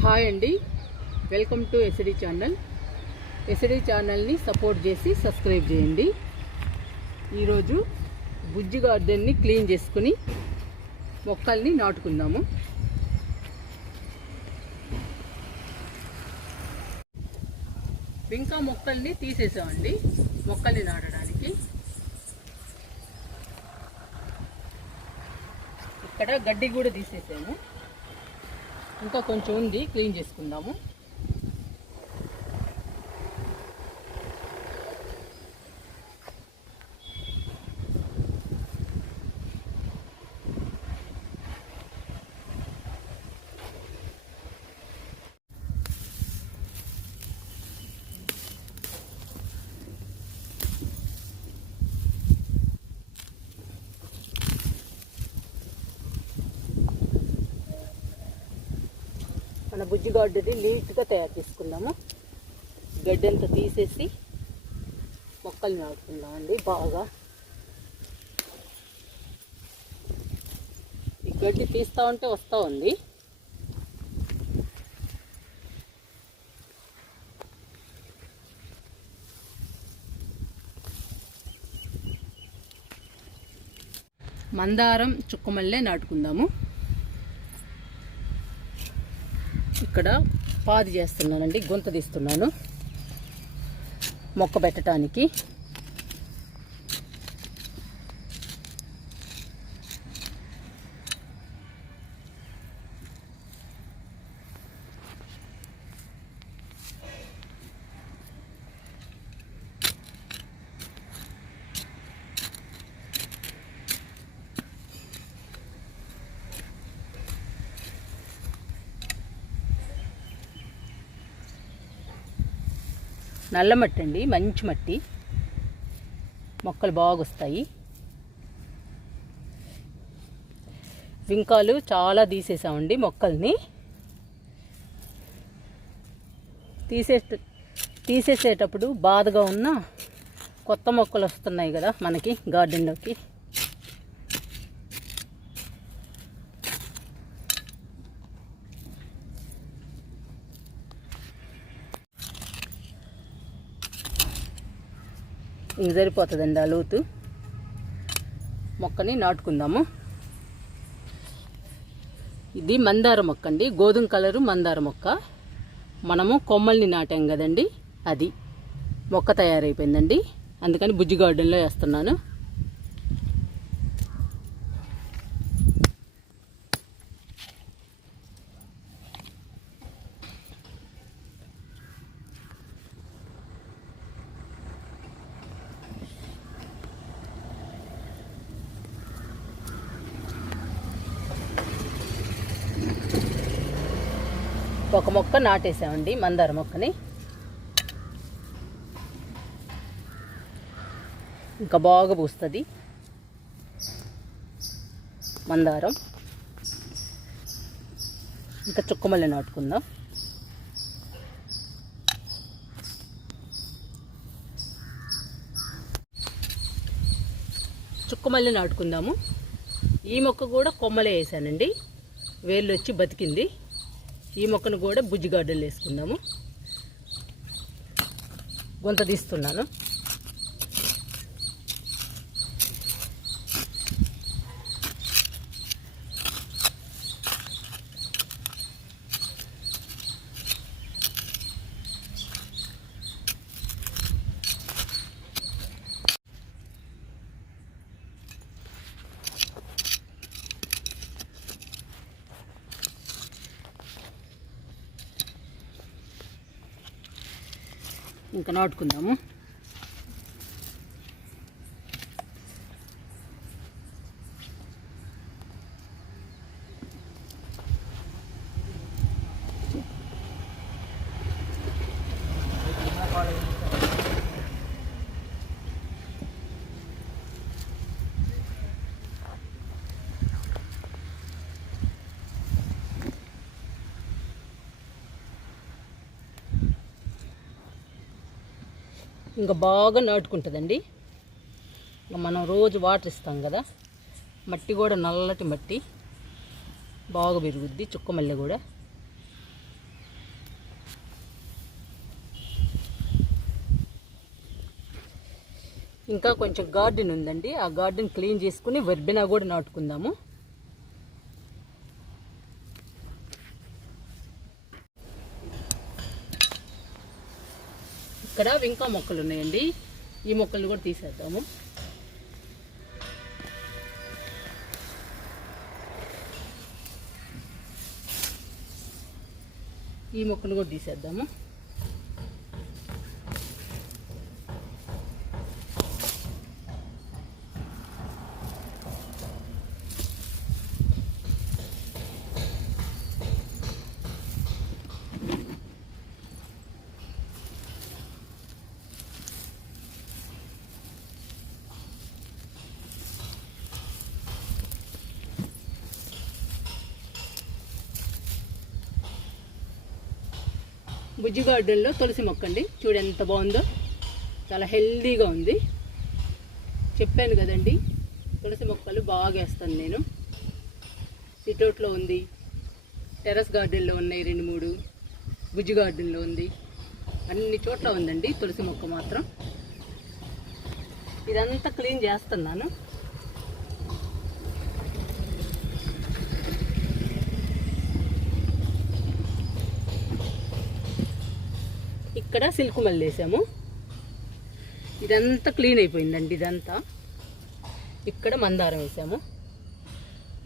Hi అండి. Welcome to SD channel. SD ఛానల్ని support చేసి సబ్స్క్రైబ్ చేయండి. ఈరోజు బుజ్జి గార్డెన్ని క్లీన్ చేసుకుని మొక్కల్ని నాటుకుందాము. ఇంకా మొక్కల్ని తీసేసామండి. మొక్కల్ని నాటడానికి. ఇక్కడ గడ్డి కూడా తీసేసాము. ఇంకా కొంచెం ఉంది క్లీన్ చేసుకుందాము. మన బుజ్జి గడ్డది నీట్గా తయారు చేసుకుందాము. గడ్డంతా తీసేసి మొక్కలు నాటుకుందామండి బాగా. ఈ గడ్డి తీస్తా ఉంటే వస్తూ ఉంది. మందారం చుక్కమల్లే నాటుకుందాము. ఇక్కడ పాది చేస్తున్నానండి గుంత తీస్తున్నాను. మొక్క పెట్టడానికి నల్ల మట్టి అండి మంచి మట్టి. మొక్కలు బాగా వస్తాయి వింకాలు చాలా తీసేసామండి మొక్కల్ని. తీసే తీసేసేటప్పుడు బాధగా ఉన్న కొత్త మొక్కలు వస్తున్నాయి కదా మనకి గార్డెన్లోకి. ఇంక సరిపోతుందండి ఆ లోతు. మొక్కని నాటుకుందాము. ఇది మందార మొక్క అండి గోధుమ కలరు మందార మొక్క. మనము కొమ్మల్ని నాటాం కదండి. అది మొక్క తయారైపోయిందండి. అందుకని బుజ్జి గార్డెన్లో వేస్తున్నాను. ఒక మొక్క నాటేసామండి మందార మొక్కని. ఇంకా బాగా పూస్తుంది. మందారం. ఇంకా చుక్కమల్లి నాటుకుందాం. చుక్కమల్లి నాటుకుందాము. ఈ మొక్క కూడా కొమ్మలే వేసానండి. వేళ్ళు వచ్చి బతికింది. ఈ మొక్కను కూడా బుజ్జి గార్డెన్లో వేసుకుందాము. గుంత తీస్తున్నాను. ఇంకా నాటుకుందాము. ఇంకా బాగా నాటుకుంటుందండి. మనం రోజు వాటర్ ఇస్తాం కదా మట్టి కూడా నల్లటి మట్టి బాగా పెరుగుద్ది చుక్క మల్లె కూడా. ఇంకా కొంచెం గార్డెన్ ఉందండి ఆ గార్డెన్ క్లీన్ చేసుకుని వెర్బినా కూడా నాటుకుందాము. ఇక్కడ ఇంకా మొక్కలు ఉన్నాయండి. ఈ మొక్కలు కూడా తీసేద్దాము. ఈ మొక్కలు కూడా తీసేద్దాము. బుజ్జి గార్డెన్లో తులసి మొక్క అండి. చూడు ఎంత బాగుందో. చాలా హెల్దీగా ఉంది. చెప్పాను కదండి తులసి మొక్కలు బాగా వేస్తాను నేను. సిటౌట్లో ఉంది. టెర్రస్ గార్డెన్లో ఉన్నాయి రెండు మూడు. బుజ్జి గార్డెన్లో ఉంది. అన్ని చోట్ల ఉందండి తులసి మొక్క మాత్రం. ఇదంతా క్లీన్ చేస్తున్నాను. ఇక్కడ సిల్క్ మల్లి వేసాము. ఇదంతా క్లీన్ అయిపోయిందండి ఇదంతా. ఇక్కడ మందారం వేసాము.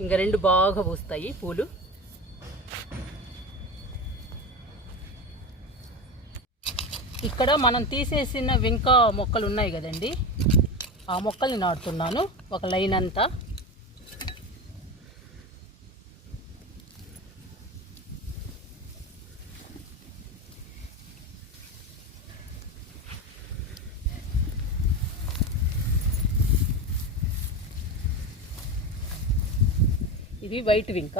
ఇంకా రెండు బాగా పూస్తాయి పూలు. ఇక్కడ మనం తీసేసిన వింక మొక్కలు ఉన్నాయి కదండి. ఆ మొక్కల్ని నాటుతున్నాను. ఒక లైన్ అంతా. ఇది వైట్ వింక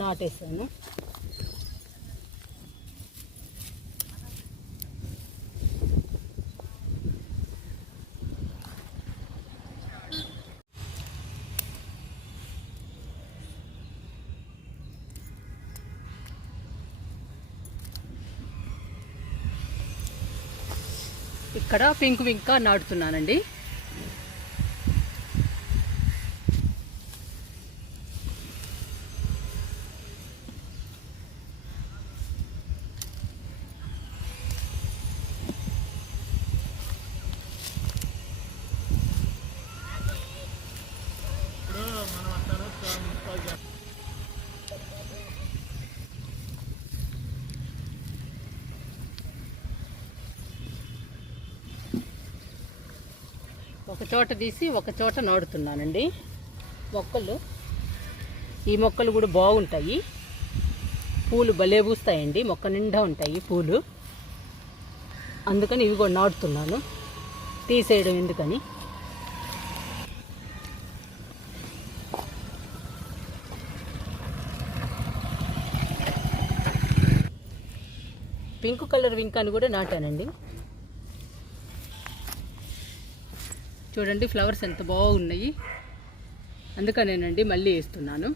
నాటేసాను. ఇక్కడ పింక్ వింకా నాటుతున్నానండి. ఒక చోట తీసి ఒక చోట నాడుతున్నానండి. మొక్కలు. ఈ మొక్కలు కూడా బాగుంటాయి. పూలు భలే పూస్తాయండి. మొక్క నిండా ఉంటాయి పూలు. అందుకని ఇవి కూడా నాటుతున్నాను. తీసేయడం ఎందుకని? పింక్ కలర్ వింకాని కూడా నాటానండి. చూడండి ఫ్లవర్స్ ఎంత బాగున్నాయి. అందుకనేనండి మళ్ళీ వేస్తున్నాను.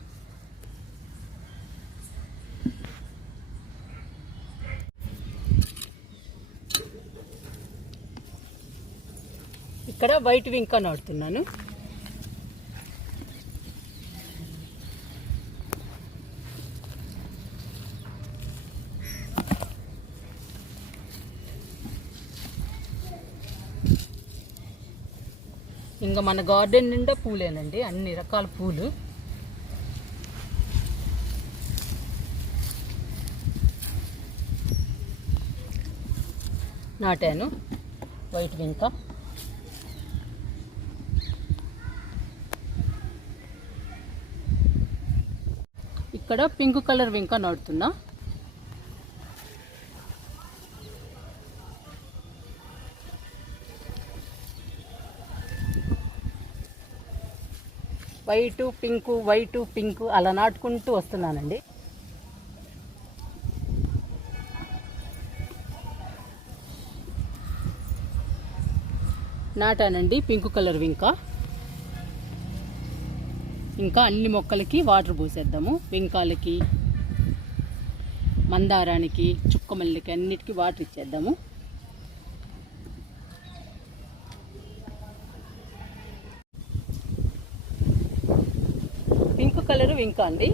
ఇక్కడ వైట్ వింకా నాడుతున్నాను ఇంకా మన గార్డెన్ నిండా పూలేనండి అన్ని రకాల పూలు. నాటాను వైట్ వింక ఇక్కడ పింక్ కలర్ వింక నాటుతున్నా. వైటు పింకు వైటు పింకు అలా నాటుకుంటూ వస్తున్నానండి. నాటానండి పింక్ కలర్ ఇంకా ఇంకా అన్ని మొక్కలకి వాటర్ పోసేద్దాము. వెంకాలకి మందారానికి చుక్కమల్లికి అన్నిటికీ వాటర్ ఇచ్చేద్దాము పింక్ కలర్ వింక అండి.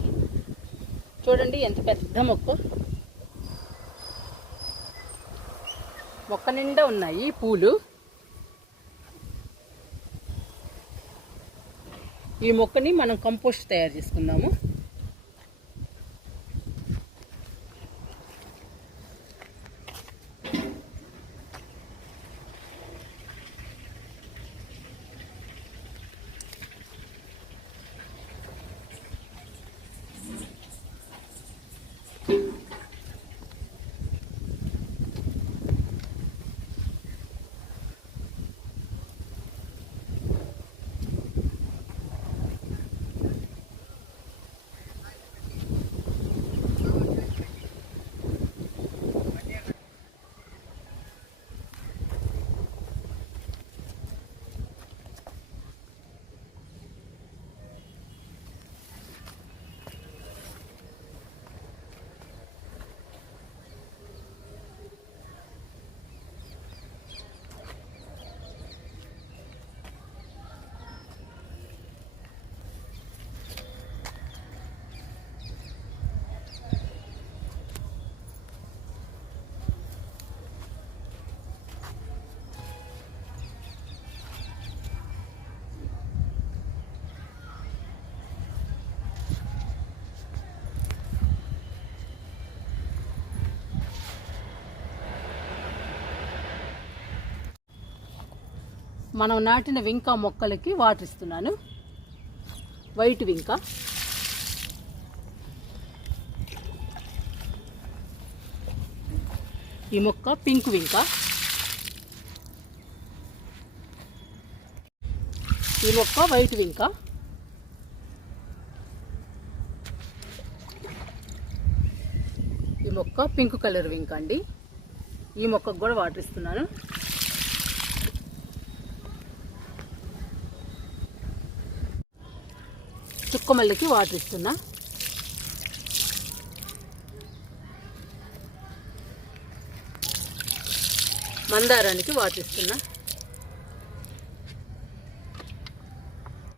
చూడండి ఎంత పెద్ద మొక్క. మొక్క నిండా ఉన్నాయి పూలు. ఈ మొక్కని మనం కంపోస్ట్ తయారు చేసుకుందాము. మనం నాటిన వింక మొక్కలకి వాటర్ ఇస్తున్నాను వైట్ వింక. ఈ మొక్క పింక్ వింక. ఈ మొక్క వైట్ వింక. ఈ మొక్క పింక్ కలర్ వింక అండి. ఈ మొక్కకు కూడా వాటర్ ఇస్తున్నాను చుక్కమల్లికి వాటర్ ఇస్తున్నా. మందారానికి వాటర్ ఇస్తున్నా.